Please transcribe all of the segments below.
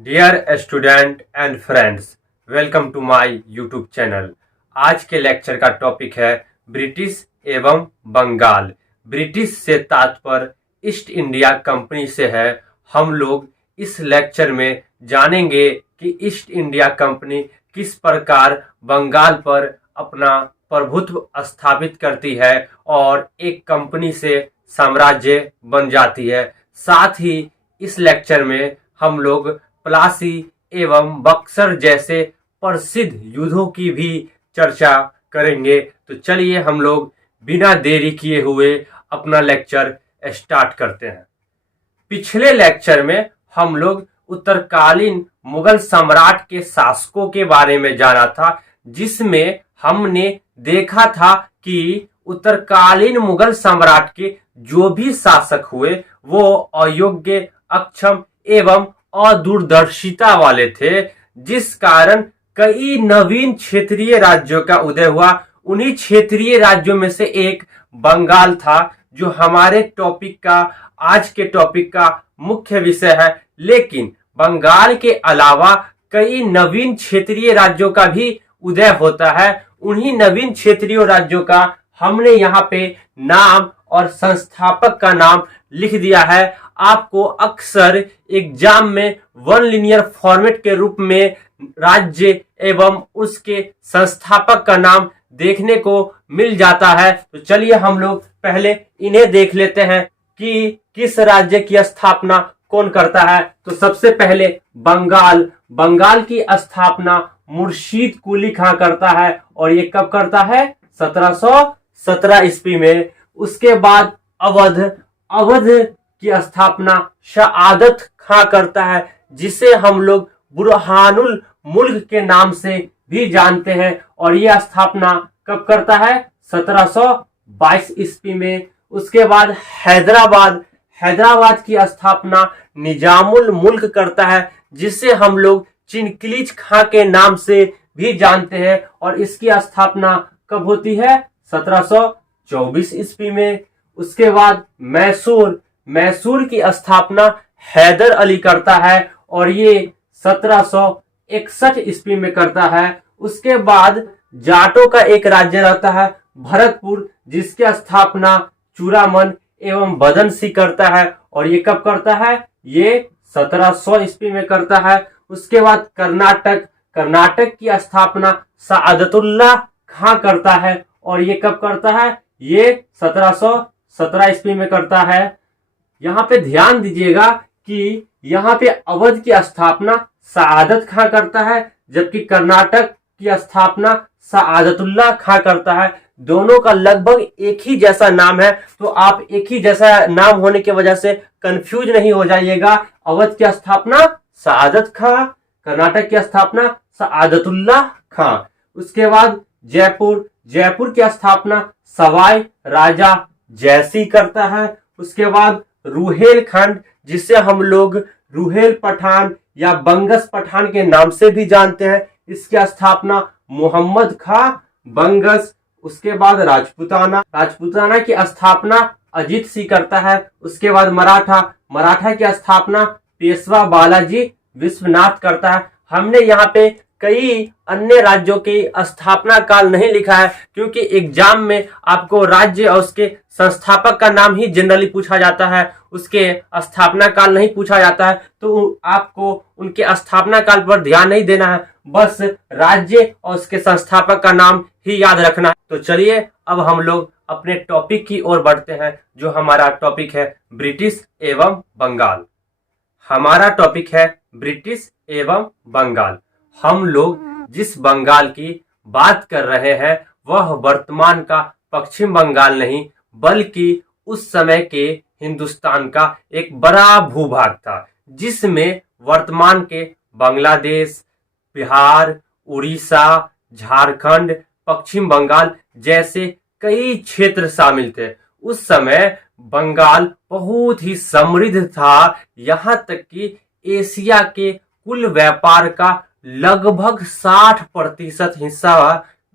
Dear student and friends, welcome to my YouTube channel. आज के lecture का topic है ब्रिटिश एवं बंगाल। ब्रिटिश से तात्पर्य ईस्ट इंडिया कंपनी से है। हम लोग इस लेक्चर में जानेंगे कि ईस्ट इंडिया कंपनी किस प्रकार बंगाल पर अपना प्रभुत्व स्थापित करती है और एक कंपनी से साम्राज्य बन जाती है। साथ ही इस लेक्चर में हम लोग प्लासी एवं बक्सर जैसे प्रसिद्ध युद्धों की भी चर्चा करेंगे। तो चलिए हम लोग बिना देरी किए हुए अपना लेक्चर स्टार्ट करते हैं। पिछले लेक्चर में हम लोग उत्तरकालीन मुगल सम्राट के शासकों के बारे में जाना था, जिसमें हमने देखा था कि उत्तरकालीन मुगल सम्राट के जो भी शासक हुए वो अयोग्य, अक्षम एवं अदूरदर्शिता वाले थे, जिस कारण कई नवीन क्षेत्रीय राज्यों का उदय हुआ। उन्हीं क्षेत्रीय राज्यों में से एक बंगाल था, जो हमारे टॉपिक का, आज के टॉपिक का मुख्य विषय है। लेकिन बंगाल के अलावा कई नवीन क्षेत्रीय राज्यों का भी उदय होता है। उन्हीं नवीन क्षेत्रीय राज्यों का हमने यहाँ पे नाम और संस्थापक का नाम लिख दिया है। आपको अक्सर एग्जाम में वन लिनियर फॉर्मेट के रूप में राज्य एवं उसके संस्थापक का नाम देखने को मिल जाता है। तो चलिए हम लोग पहले इन्हें देख लेते हैं कि किस राज्य की स्थापना कौन करता है। तो सबसे पहले बंगाल की स्थापना मुर्शीद कुली खां करता है, और ये कब करता है? 1717 ईस्वी में। उसके बाद अवध की स्थापना शहादत खां करता है, जिसे हम लोग बुरहानुल मुल्क के नाम से भी जानते हैं, और यह स्थापना कब करता है? 1722 ईस्वी में। उसके बाद हैदराबाद की स्थापना निजामुल मुल्क करता है, जिसे हम लोग चिनकिलीज खां के नाम से भी जानते हैं, और इसकी स्थापना कब होती है? 1724 ईस्वी में। उसके बाद मैसूर की स्थापना हैदर अली करता है, और ये 1761 ईस्वी में करता है। उसके बाद जाटों का एक राज्य रहता है भरतपुर, जिसकी स्थापना चूड़ामन एवं बदनसी करता है, और ये कब करता है? ये 1700 ईस्वी में करता है। उसके बाद कर्नाटक की स्थापना सआदतुल्लाह खां करता है, और ये कब करता है? ये 1717 ईस्वी में करता है। यहाँ पे ध्यान दीजिएगा कि यहाँ पे अवध की स्थापना सआदत खां करता है, जबकि कर्नाटक की स्थापना सआदतुल्लाह खां करता है। दोनों का लगभग एक ही जैसा नाम है, तो आप एक ही जैसा नाम होने की वजह से कंफ्यूज नहीं हो जाइएगा। अवध की स्थापना सआदत खां, कर्नाटक की स्थापना सआदतुल्लाह खां। उसके बाद जयपुर की स्थापना सवाई राजा जयसिंह करता है। उसके बाद रुहेलखंड, जिसे हम लोग रुहेल पठान या बंगस पठान के नाम से भी जानते हैं, इसकी स्थापना मोहम्मद खां बंगस। उसके बाद राजपूताना की स्थापना अजीत सिंह करता है। उसके बाद मराठा की स्थापना पेशवा बालाजी विश्वनाथ करता है। हमने यहाँ पे कई अन्य राज्यों की स्थापना काल नहीं लिखा है, क्योंकि एग्जाम में आपको राज्य और उसके संस्थापक का नाम ही जनरली पूछा जाता है, उसके स्थापना काल नहीं पूछा जाता है। तो आपको उनके स्थापना काल पर ध्यान नहीं देना है, बस राज्य और उसके संस्थापक का नाम ही याद रखना है। तो चलिए अब हम लोग अपने टॉपिक की ओर बढ़ते हैं, जो हमारा टॉपिक है ब्रिटिश एवं बंगाल। हमारा टॉपिक है ब्रिटिश एवं बंगाल। हम लोग जिस बंगाल की बात कर रहे हैं वह वर्तमान का पश्चिम बंगाल नहीं, बल्कि उस समय के हिंदुस्तान का एक बड़ा भूभाग था, जिसमें वर्तमान के बांग्लादेश, बिहार, उड़ीसा, झारखंड, पश्चिम बंगाल जैसे कई क्षेत्र शामिल थे। उस समय बंगाल बहुत ही समृद्ध था, यहाँ तक कि एशिया के कुल व्यापार का लगभग 60% हिस्सा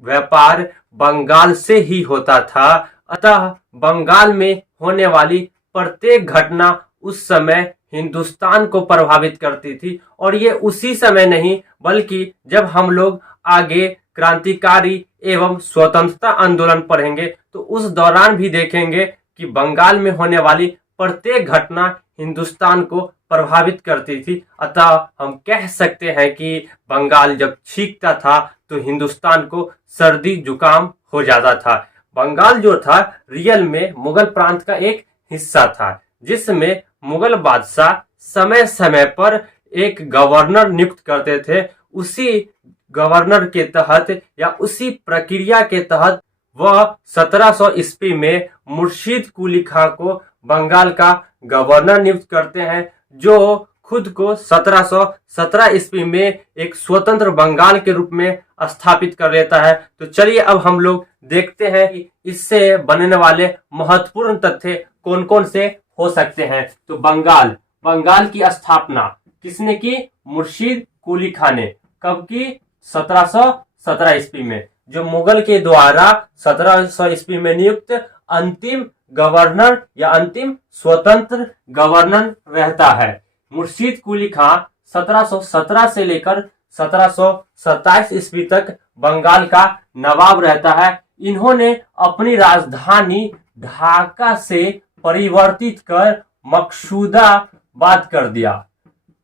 व्यापार बंगाल से ही होता था। अतः बंगाल में होने वाली प्रत्येक घटना उस समय हिंदुस्तान को प्रभावित करती थी। और ये उसी समय नहीं बल्कि जब हम लोग आगे क्रांतिकारी एवं स्वतंत्रता आंदोलन पढ़ेंगे तो उस दौरान भी देखेंगे कि बंगाल में होने वाली प्रत्येक घटना हिंदुस्तान को प्रभावित करती थी। अतः हम कह सकते हैं कि बंगाल जब छींकता था तो हिंदुस्तान को सर्दी जुकाम हो जाता था। बंगाल जो था रियल में मुगल प्रांत का एक हिस्सा था, जिसमें मुगल बादशाह समय समय पर एक गवर्नर नियुक्त करते थे। उसी गवर्नर के तहत या उसी प्रक्रिया के तहत वह 1700 ईस्वी में मुर्शीद कुली खां को बंगाल का गवर्नर नियुक्त करते हैं, जो खुद को 1717 ईस्वी में एक स्वतंत्र बंगाल के रूप में स्थापित कर लेता है। तो चलिए अब हम लोग देखते हैं कि इससे बनने वाले महत्वपूर्ण तथ्य कौन कौन से हो सकते हैं। तो बंगाल की स्थापना किसने की? मुर्शीद कुली खां ने। कब की? 1717 ईस्वी में, जो मुगल के द्वारा 1700 ईस्वी में नियुक्त अंतिम गवर्नर या अंतिम स्वतंत्र गवर्नर रहता है। मुर्शीद कुली खां 1717 से लेकर 1727 ईस्वी तक बंगाल का नवाब रहता है। इन्होंने अपनी राजधानी ढाका से परिवर्तित कर मकसूदाबाद कर दिया।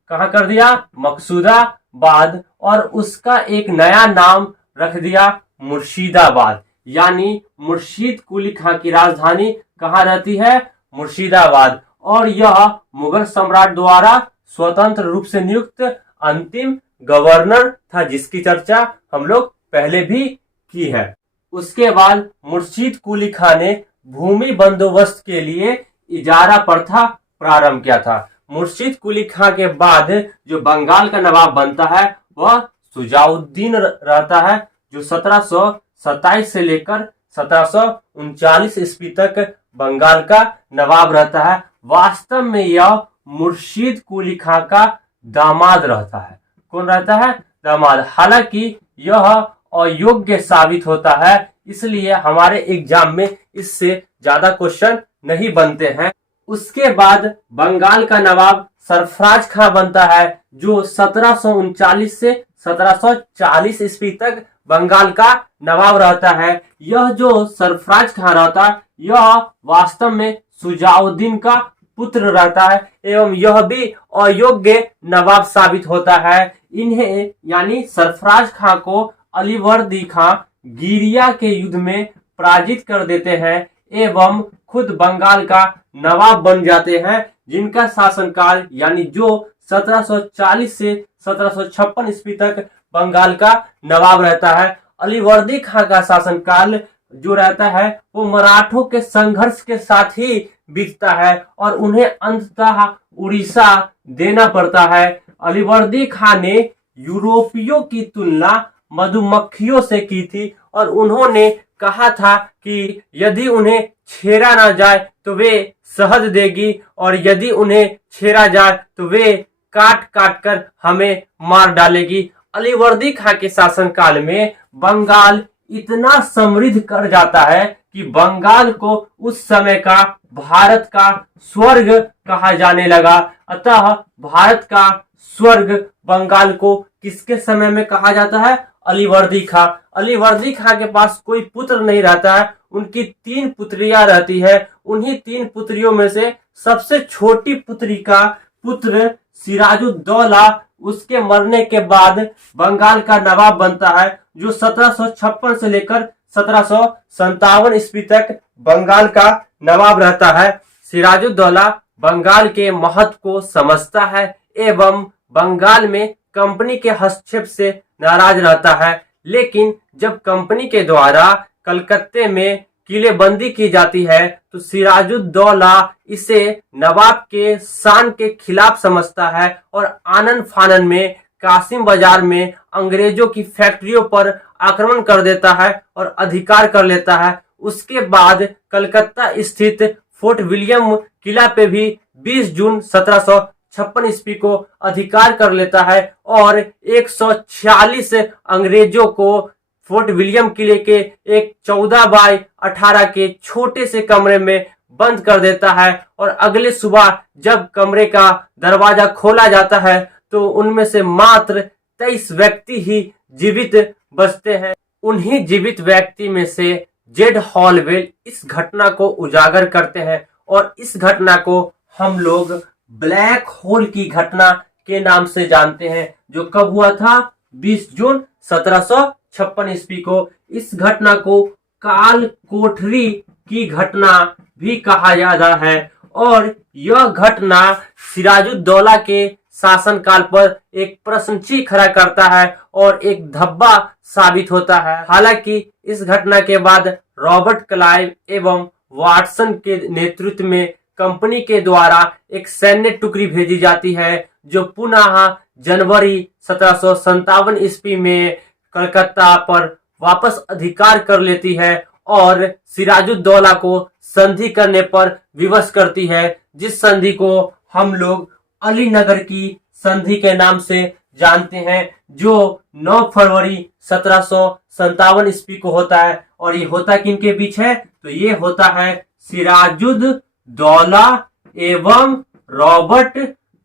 कहां कर दिया? मकसूदाबाद। और उसका एक नया नाम रख दिया मुर्शिदाबाद। यानी मुर्शीद कुली खां की राजधानी कहां रहती है? मुर्शिदाबाद। और यह मुगल सम्राट द्वारा स्वतंत्र रूप से नियुक्त अंतिम गवर्नर था, जिसकी चर्चा हम लोग पहले भी की है। उसके बाद मुर्शीद कुली खां ने भूमि बंदोबस्त के लिए इजारा प्रथा प्रारंभ किया था। मुर्शीद कुली खां के बाद जो बंगाल का नवाब बनता है वह सुजाउद्दीन रहता है, जो 1727 से लेकर 1739 ईस्वी तक बंगाल का नवाब रहता है। वास्तव में यह मुर्शीद कुली खां का दामाद रहता है। कौन रहता है? दामाद। हालांकि यह अयोग्य साबित होता है, इसलिए हमारे एग्जाम में इससे ज्यादा क्वेश्चन नहीं बनते हैं। उसके बाद बंगाल का नवाब सरफराज खां बनता है, जो 1739 से 1740 ईस्वी तक बंगाल का नवाब रहता है। यह जो सरफराज खां रहता है यह वास्तव में सुजाउद्दीन का पुत्र रहता है एवं यह भी अयोग्य नवाब साबित होता है। इन्हें यानी सरफराज खां को अलीवर्दी खां गिरिया के युद्ध में पराजित कर देते हैं एवं खुद बंगाल का नवाब बन जाते हैं, जिनका शासनकाल यानी जो 1740 से 1756 ईस्वी तक बंगाल का नवाब रहता है। अलीवर्दी खां का शासनकाल जो रहता है वो मराठों के संघर्ष के साथ ही बीतता है और उन्हें अंततः उड़ीसा देना पड़ता है। अलीवर्दी खां ने यूरोपियों की तुलना मधुमक्खियों से की थी और उन्होंने कहा था कि यदि उन्हें छेड़ा ना जाए तो वे शहद देगी और यदि उन्हें छेड़ा जाए तो वे काट काट कर हमें मार डालेगी। अलीवर्दी खां के शासनकाल में बंगाल इतना समृद्ध कर जाता है कि बंगाल को उस समय का भारत का स्वर्ग कहा जाने लगा। अतः भारत का स्वर्ग बंगाल को किसके समय में कहा जाता है? अलीवर्दी खां। अलीवर्दी खां के पास कोई पुत्र नहीं रहता है, उनकी 3 पुत्रियां रहती है। उन्हीं 3 पुत्रियों में से सबसे छोटी पुत्री का पुत्र सिराजुद्दौला उसके मरने के बाद बंगाल का नवाब बनता है, जो 1756 से लेकर 1757 ईस्वी तक बंगाल का नवाब रहता है। सिराजुद्दौला बंगाल के महत्व को समझता है एवं बंगाल में कंपनी के हस्तक्षेप से नाराज रहता है। लेकिन जब कंपनी के द्वारा कलकत्ते में किलेबंदी की जाती है तो सिराजुद्दौला इसे नवाब के शान के खिलाफ समझता है और आनन फानन में कासिम बाजार में अंग्रेजों की फैक्ट्रियों पर आक्रमण कर देता है और अधिकार कर लेता है। उसके बाद कलकत्ता स्थित फोर्ट विलियम किला पे भी 20 जून 1756 ईस्वी को अधिकार कर लेता है और 146 अंग्रेजों को फोर्ट विलियम किले के एक 14 बाय 18 के छोटे से कमरे में बंद कर देता है और अगले सुबह जब कमरे का दरवाजा खोला जाता है तो उनमें से मात्र 23 व्यक्ति ही जीवित बचते हैं। उन्हीं जीवित व्यक्ति में से जेड हॉलवेल इस घटना को उजागर करते हैं और इस घटना को हम लोग ब्लैक होल की घटना के नाम से जानते हैं, जो कब हुआ था 20 जून 1756 ईस्वी को। इस घटना को काल कोठरी की घटना भी कहा जाता है और यह घटना सिराजुद्दौला के शासनकाल पर एक प्रश्न चिन्ह खड़ा करता है और एक धब्बा साबित होता है। हालांकि इस घटना के बाद रॉबर्ट क्लाइव एवं वाटसन के नेतृत्व में कंपनी के द्वारा एक सैन्य टुकड़ी भेजी जाती है जो पुनः जनवरी 1757 ईस्वी में कलकत्ता पर वापस अधिकार कर लेती है और सिराजुद्दौला को संधि करने पर विवश करती है, जिस संधि को हम लोग अलीनगर की संधि के नाम से जानते हैं, जो 9 फरवरी 1757 ईस्वी को होता है। और ये होता किनके बीच है? तो ये होता है सिराजुद्दौला एवं रॉबर्ट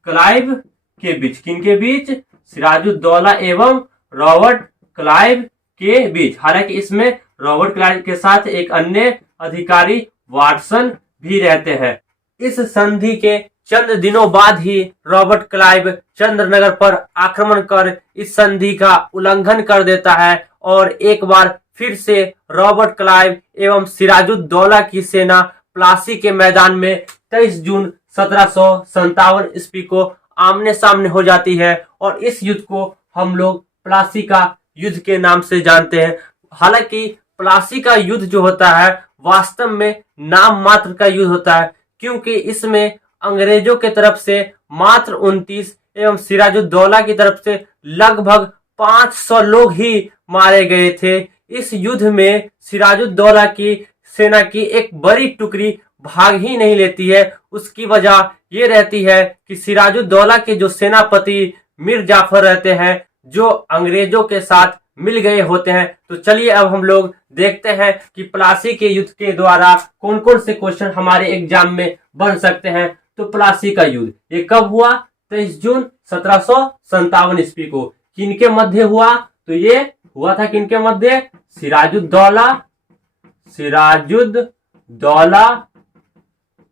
क्लाइव के बीच। किनके बीच? सिराजुद्दौला एवं रॉबर्ट क्लाइव के बीच। हालांकि इसमें रॉबर्ट क्लाइव के साथ एक अन्य अधिकारी वाटसन भी रहते हैं। इस संधि के चंद दिनों बाद ही रॉबर्ट क्लाइव चंद्रनगर पर आक्रमण कर इस संधि का उल्लंघन कर देता है और एक बार फिर से रॉबर्ट क्लाइव एवं सिराजुद्दौला की सेना प्लासी के मैदान में 23 जून 1757 ईस्वी को आमने सामने हो जाती है और इस युद्ध को हम लोग प्लासी का युद्ध के नाम से जानते हैं। हालांकि प्लासी का युद्ध जो होता है वास्तव में नाम मात्र का युद्ध होता है, क्योंकि इसमें अंग्रेजों के तरफ से मात्र 29 एवं सिराजुद्दौला की तरफ से लगभग 500 लोग ही मारे गए थे। इस युद्ध में सिराजुद्दौला की सेना की एक बड़ी टुकड़ी भाग ही नहीं लेती है। उसकी वजह ये रहती है कि सिराजुद्दौला के जो सेनापति मीर जाफर रहते हैं, जो अंग्रेजों के साथ मिल गए होते हैं। तो चलिए अब हम लोग देखते हैं कि प्लासी के युद्ध के द्वारा कौन कौन से क्वेश्चन हमारे एग्जाम में बन सकते हैं। तो प्लासी का युद्ध ये कब हुआ? 23 जून 1757 ईस्वी को। किनके मध्य हुआ? तो ये हुआ था किनके मध्य? सिराजुद्दौला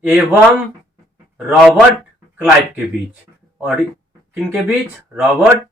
एवं रॉबर्ट क्लाइव के बीच। और किनके बीच? रॉबर्ट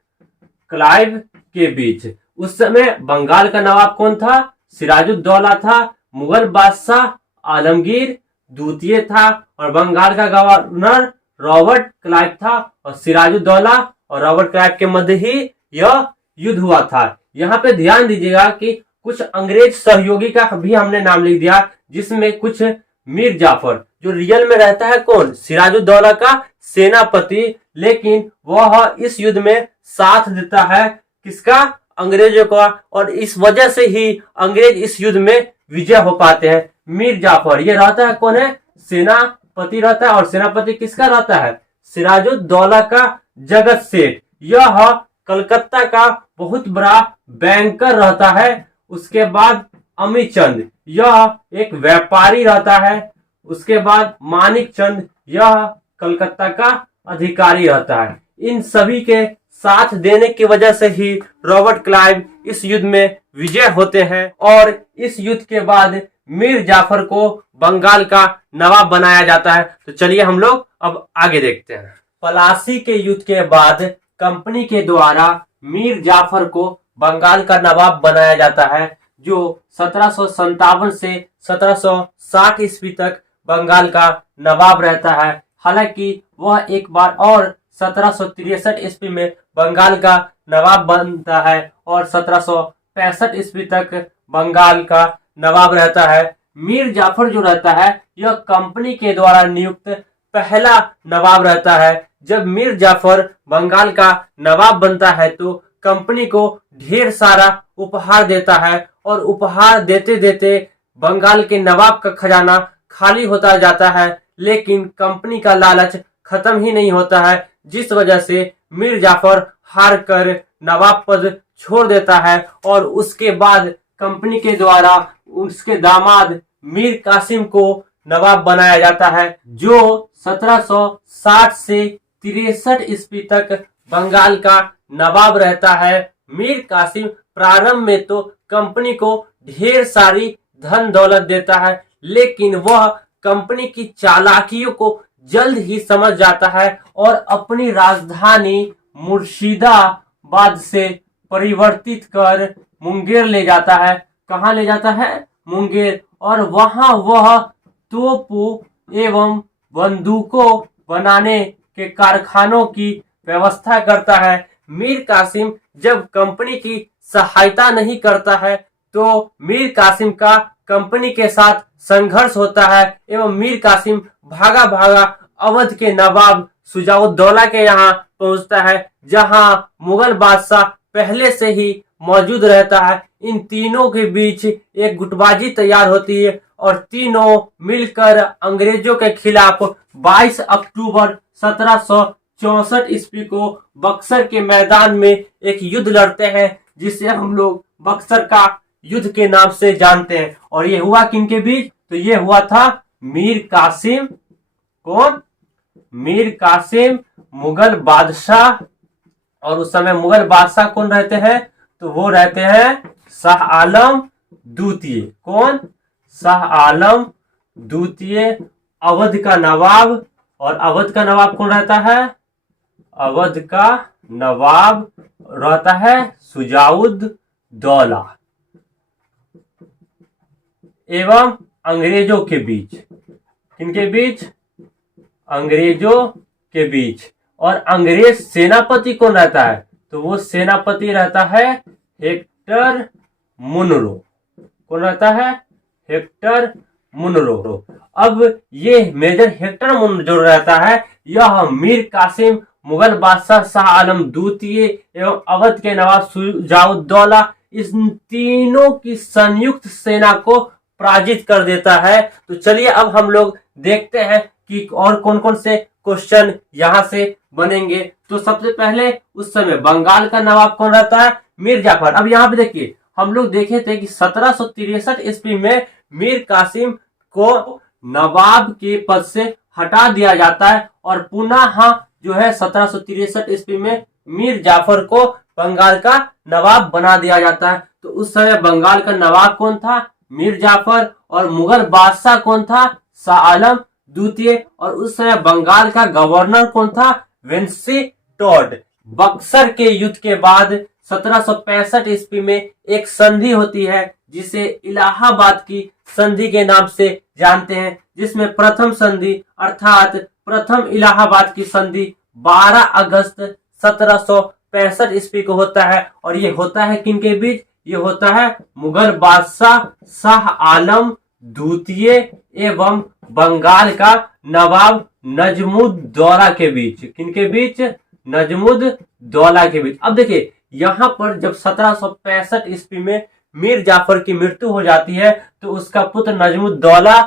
क्लाइव के बीच। उस समय बंगाल का नवाब कौन था? सिराजुद्दौला था। मुगल बादशाह आलमगीर द्वितीय था और बंगाल का गवर्नर रॉबर्ट क्लाइव था और सिराजुद्दौला और रॉबर्ट क्लाइव के मध्य ही यह युद्ध हुआ था। यहाँ पे ध्यान दीजिएगा कि कुछ अंग्रेज सहयोगी का भी हमने नाम लिख दिया, जिसमें कुछ मीर जाफर जो रियल में रहता है कौन? सिराजुद्दौला का सेनापति, लेकिन वह इस युद्ध में साथ देता है किसका? अंग्रेजों का। और इस वजह से ही अंग्रेज इस युद्ध में विजय हो पाते हैं। मीर जाफर ये रहता है कौन है? सेनापति रहता है। और सेनापति किसका रहता है? सिराजुद्दौला का जगत सेठ। यह कलकत्ता का बहुत बड़ा बैंकर रहता है। उसके बाद अमीचंद यह एक व्यापारी रहता है। उसके बाद मानिक चंद यह कलकत्ता का अधिकारी रहता है। इन सभी के साथ देने की वजह से ही रॉबर्ट क्लाइव इस युद्ध में विजय होते हैं और इस युद्ध के बाद मीर जाफर को बंगाल का नवाब बनाया जाता है। तो चलिए हम लोग अब आगे देखते हैं। प्लासी के युद्ध के बाद कंपनी के द्वारा मीर जाफर को बंगाल का नवाब बनाया जाता है, जो 1757 से 1760 ईस्वी तक बंगाल का नवाब रहता है। हालांकि वह एक बार और 1763 ईस्वी में बंगाल का नवाब बनता है और 1765 ईस्वी तक बंगाल का नवाब रहता है। मीर जाफर जो रहता है यह कंपनी के द्वारा नियुक्त पहला नवाब रहता है। जब मीर जाफर बंगाल का नवाब बनता है तो कंपनी को ढेर सारा उपहार देता है और उपहार देते देते बंगाल के नवाब का खजाना खाली होता जाता है, लेकिन कंपनी का लालच खत्म ही नहीं होता है, जिस वजह से मीर जाफर हार कर नवाब पद छोड़ देता है और उसके बाद कंपनी के द्वारा उसके दामाद मीर कासिम को नवाब बनाया जाता है, जो 1760 से 63 ईस्वी तक बंगाल का नवाब रहता है। मीर कासिम प्रारंभ में तो कंपनी को ढेर सारी धन दौलत देता है, लेकिन वह कंपनी की चालाकियों को जल्द ही समझ जाता है और अपनी राजधानी मुर्शिदाबाद से परिवर्तित कर मुंगेर ले जाता है। कहाँ ले जाता है? मुंगेर। और वहां वह तोपों एवं बंदूकों बनाने के कारखानों की व्यवस्था करता है। मीर कासिम जब कंपनी की सहायता नहीं करता है तो मीर कासिम का कंपनी के साथ संघर्ष होता है एवं मीर कासिम भागा भागा अवध के नवाब शुजाउद्दौला के यहाँ पहुंचता है, जहां मुगल बादशाह पहले से ही मौजूद रहता है। इन तीनों के बीच एक गुटबाजी तैयार होती है और तीनों मिलकर अंग्रेजों के खिलाफ 22 अक्टूबर 1764 ईस्वी को बक्सर के मैदान में एक युद्ध लड़ते हैं, जिसे हम लोग बक्सर का युद्ध के नाम से जानते हैं। और ये हुआ किनके बीच? तो ये हुआ था मीर कासिम, कौन? मीर कासिम मुगल बादशाह। और उस समय मुगल बादशाह कौन रहते हैं? तो वो रहते हैं शाह आलम द्वितीय। कौन? शाह आलम द्वितीय अवध का नवाब। और अवध का नवाब कौन रहता है? अवध का नवाब रहता है शुजाउद्दौला। एवं अंग्रेजों के बीच, किनके बीच? अंग्रेजों के बीच। और अंग्रेज सेनापति कौन रहता है? तो वो सेनापति रहता है हेक्टर मुनरो। कौन रहता है? Hector Munro. अब ये मेजर हेक्टर मुनरो जो रहता है, यह मीर कासिम, मुगल बादशाह शाह आलम द्वितीय एवं अवध के नवाब शुजाउद्दौला, इस तीनों की संयुक्त सेना को पराजित कर देता है। तो चलिए अब हम लोग देखते हैं कि और कौन कौन से क्वेश्चन यहाँ से बनेंगे। तो सबसे पहले उस समय बंगाल का नवाब कौन रहता है? मीर जाफर। अब यहाँ पे देखिए, हम लोग देखे थे कि 1763 ईस्वी में मीर कासिम को नवाब के पद से हटा दिया जाता है और पुनः जो है 1763 ईस्वी में मीर जाफर को बंगाल का नवाब बना दिया जाता है। तो उस समय बंगाल का नवाब कौन था? मीर जाफर। और मुगल बादशाह कौन था? शाह आलम द्वितीय। और उस समय बंगाल का गवर्नर कौन था? वेंसी टॉड। बक्सर के युद्ध के बाद 1765 ईस्वी में एक संधि होती है, जिसे इलाहाबाद की संधि के नाम से जानते हैं, जिसमें प्रथम संधि अर्थात प्रथम इलाहाबाद की संधि 12 अगस्त 1765 ईस्वी को होता है। और ये होता है किनके बीच? ये होता है मुगल बादशाह शाह आलम द्वितीय एवं बंगाल का नवाब नजमुद्दौला के बीच। किनके बीच? नजमुद्दौला के बीच। अब देखिए, यहाँ पर जब 1765 ईस्वी में मीर जाफर की मृत्यु हो जाती है तो उसका पुत्र नजमुद्दौला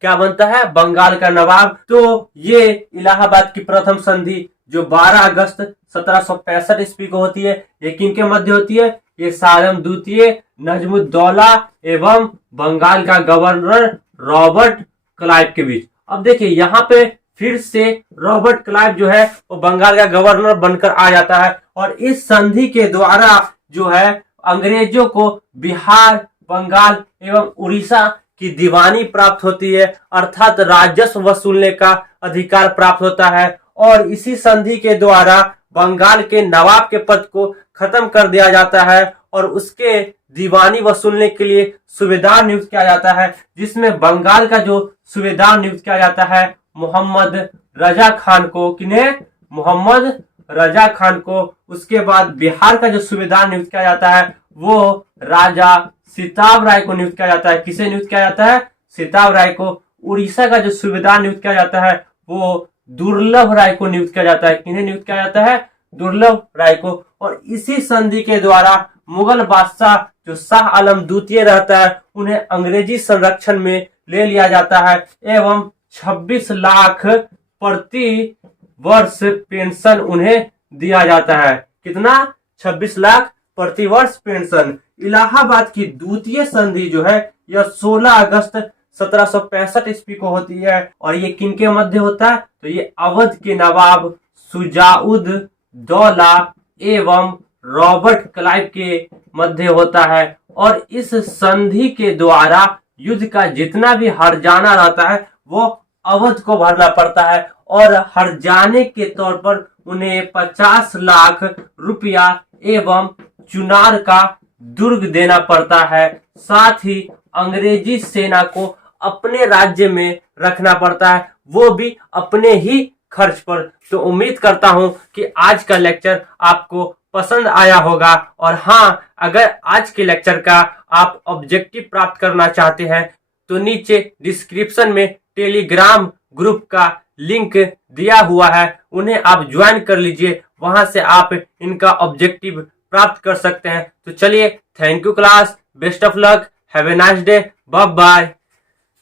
क्या बनता है? बंगाल का नवाब। तो ये इलाहाबाद की प्रथम संधि जो 12 अगस्त 1765 ईस्वी को होती है, ये किनके मध्य होती है? ये शाह आलम द्वितीय, नजमुद्दौला एवं बंगाल का गवर्नर रॉबर्ट क्लाइव के बीच। अब देखिए, यहाँ पे फिर से रॉबर्ट क्लाइव जो है वो बंगाल का गवर्नर बनकर आ जाता है और इस संधि के द्वारा जो है अंग्रेजों को बिहार, बंगाल एवं उड़ीसा की दीवानी प्राप्त होती है, अर्थात राजस्व वसूलने का अधिकार प्राप्त होता है। और इसी संधि के द्वारा बंगाल के नवाब के पद को खत्म कर दिया जाता है और उसके दीवानी वसूलने के लिए सूबेदार नियुक्त किया जाता है, जिसमें बंगाल का जो सूबेदार नियुक्त किया जाता है मोहम्मद रजा खान को। किन्हें? मोहम्मद रजा खान को। उसके बाद बिहार का जो सूबेदार नियुक्त किया जाता है वो राजा सिताब राय को नियुक्त किया जाता है। किसे नियुक्त किया जाता है? सिताब राय को। उड़ीसा का जो सूबेदार नियुक्त किया जाता है वो दुर्लभ राय को नियुक्त किया जाता है। किन्हें नियुक्त किया जाता है? दुर्लभ राय को। और इसी संधि के द्वारा मुगल बादशाह जो शाह आलम द्वितीय रहता है उन्हें अंग्रेजी संरक्षण में ले लिया जाता है एवं 26 लाख प्रति वर्ष पेंशन उन्हें दिया जाता है। कितना? 26 लाख प्रति वर्ष पेंशन। इलाहाबाद की द्वितीय संधि जो है यह 16 अगस्त 1765 ईस्वी को होती है। और ये किनके मध्य होता है? तो ये अवध के नवाब शुजाउद दौला एवं रॉबर्ट क्लाइव के मध्य होता है। और इस संधि के द्वारा युद्ध का जितना भी हर्जाना रहता है वो अवध को भरना पड़ता है, और हर्जाने के तौर पर उन्हें 50 लाख रुपया एवं चुनार का दुर्ग देना पड़ता है। साथ ही अंग्रेजी सेना को अपने राज्य में रखना पड़ता है, वो भी अपने ही खर्च पर। तो उम्मीद करता हूं कि आज का लेक्चर आपको पसंद आया होगा। और हाँ, अगर आज के लेक्चर का आप ऑब्जेक्टिव प्राप्त करना चाहते हैं तो नीचे डिस्क्रिप्शन में टेलीग्राम ग्रुप का लिंक दिया हुआ है, उन्हें आप ज्वाइन कर लीजिए, वहां से आप इनका ऑब्जेक्टिव प्राप्त कर सकते हैं। तो चलिए, thank you class, best of luck, have a nice day, bye bye.